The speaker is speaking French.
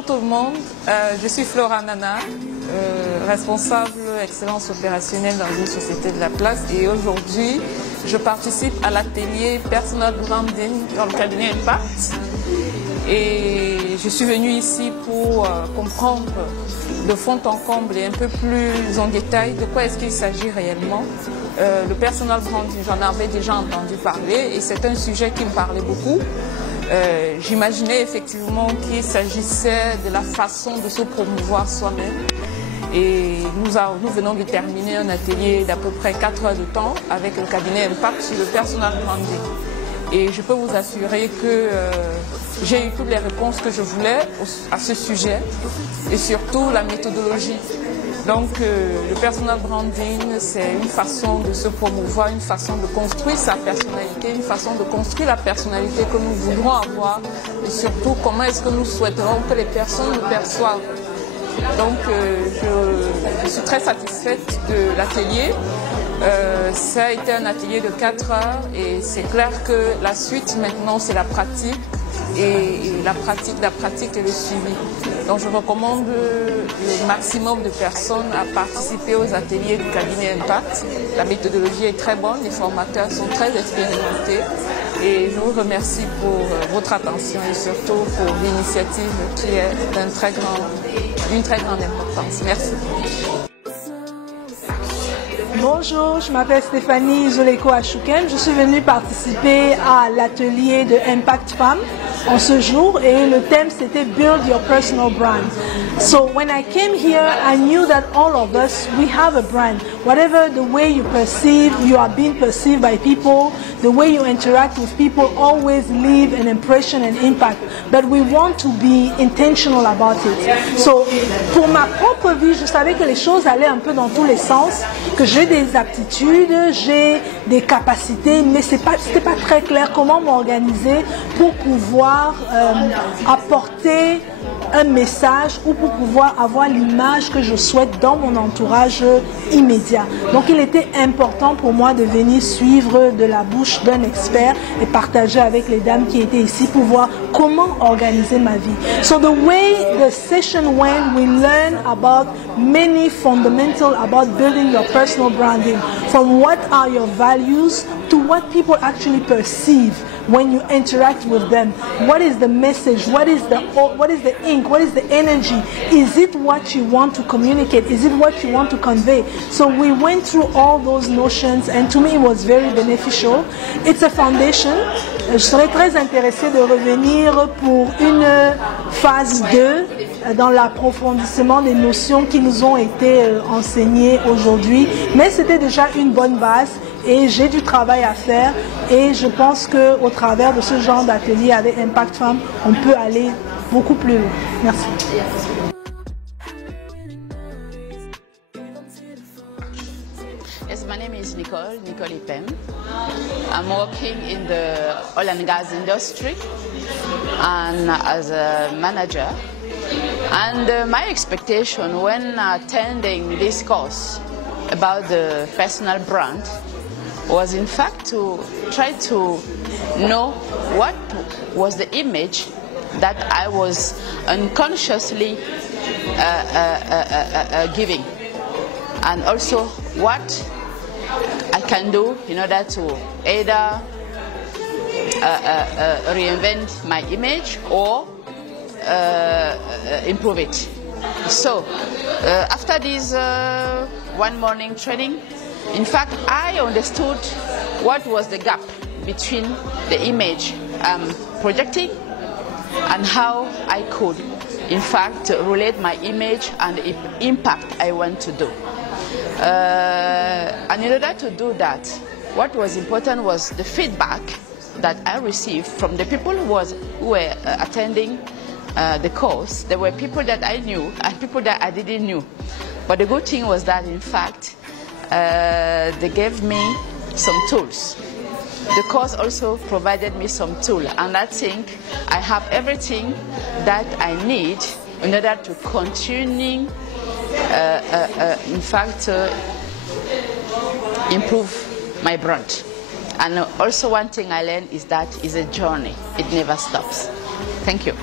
Bonjour tout le monde, je suis Flora Nana, responsable excellence opérationnelle dans une société de la place et aujourd'hui je participe à l'atelier Personal Branding dans le cabinet Impact et je suis venue ici pour comprendre de fond en comble et un peu plus en détail de quoi est-ce qu'il s'agit réellement. Le personal branding, j'en avais déjà entendu parler et c'est un sujet qui me parlait beaucoup. J'imaginais effectivement qu'il s'agissait de la façon de se promouvoir soi-même. Et nous venons de terminer un atelier d'à peu près 4 heures de temps avec le cabinet Impact sur le personal branding. Et je peux vous assurer que j'ai eu toutes les réponses que je voulais à ce sujet et surtout la méthodologie. Donc le personal branding, c'est une façon de se promouvoir, une façon de construire sa personnalité, une façon de construire la personnalité que nous voudrons avoir et surtout comment est-ce que nous souhaiterons que les personnes nous perçoivent. Donc je suis très satisfaite de l'atelier. Ça a été un atelier de 4 heures et c'est clair que la suite maintenant c'est la pratique et la pratique et le suivi. Donc je recommande le maximum de personnes à participer aux ateliers du cabinet Impact. La méthodologie est très bonne, les formateurs sont très expérimentés et je vous remercie pour votre attention et surtout pour l'initiative qui est d'une très grande importance. Merci. Bonjour, je m'appelle Stéphanie Zoleko-Achouken. Je suis venue participer à l'atelier de Impact Femmes en ce jour et le thème c'était Build Your Personal Brand. So when I came here, I knew that all of us, we have a brand. Whatever the way you perceive, you are being perceived by people, the way you interact with people always leave an impression and impact. But we want to be intentional about it. So pour ma propre vie, je savais que les choses allaient un peu dans tous les sens, que j'ai des aptitudes, j'ai des capacités, mais c'était pas très clair comment m'organiser pour pouvoir apporter un message ou pour pouvoir avoir l'image que je souhaite dans mon entourage immédiat. Donc il était important pour moi de venir suivre de la bouche d'un expert et partager avec les dames qui étaient ici pour voir comment organiser ma vie. So the way the session went, we learned about many fundamentals about building your personal branding, from what are your values to what people actually perceive when you interact with them. What is the message? What is the ink? What is the energy? Is it what you want to communicate? Is it what you want to convey? So we went through all those notions and to me it was very beneficial. It's a foundation. Je serais très intéressée de revenir pour une phase 2 dans l'approfondissement des notions qui nous ont été enseignées aujourd'hui. Mais c'était déjà une bonne base. Et j'ai du travail à faire et je pense qu'au travers de ce genre d'atelier avec Impact Femmes, on peut aller beaucoup plus loin. Merci. Yes, my name is Nicole Ipem. I'm working in the oil and gas industry and as a manager. And my expectation when attending this course about the personal brand was in fact to try to know what was the image that I was unconsciously giving, and also what I can do in order to either reinvent my image or improve it. So after this one morning training, in fact, I understood what was the gap between the image I'm projecting and how I could, in fact, relate my image and the impact I want to do. And in order to do that, what was important was the feedback that I received from the people who were attending the course. There were people that I knew and people that I didn't know. But the good thing was that, in fact, they gave me some tools. The course also provided me some tools, and I think I have everything that I need in order to continue, in fact, improve my brand. And also one thing I learned is that it's a journey. It never stops. Thank you.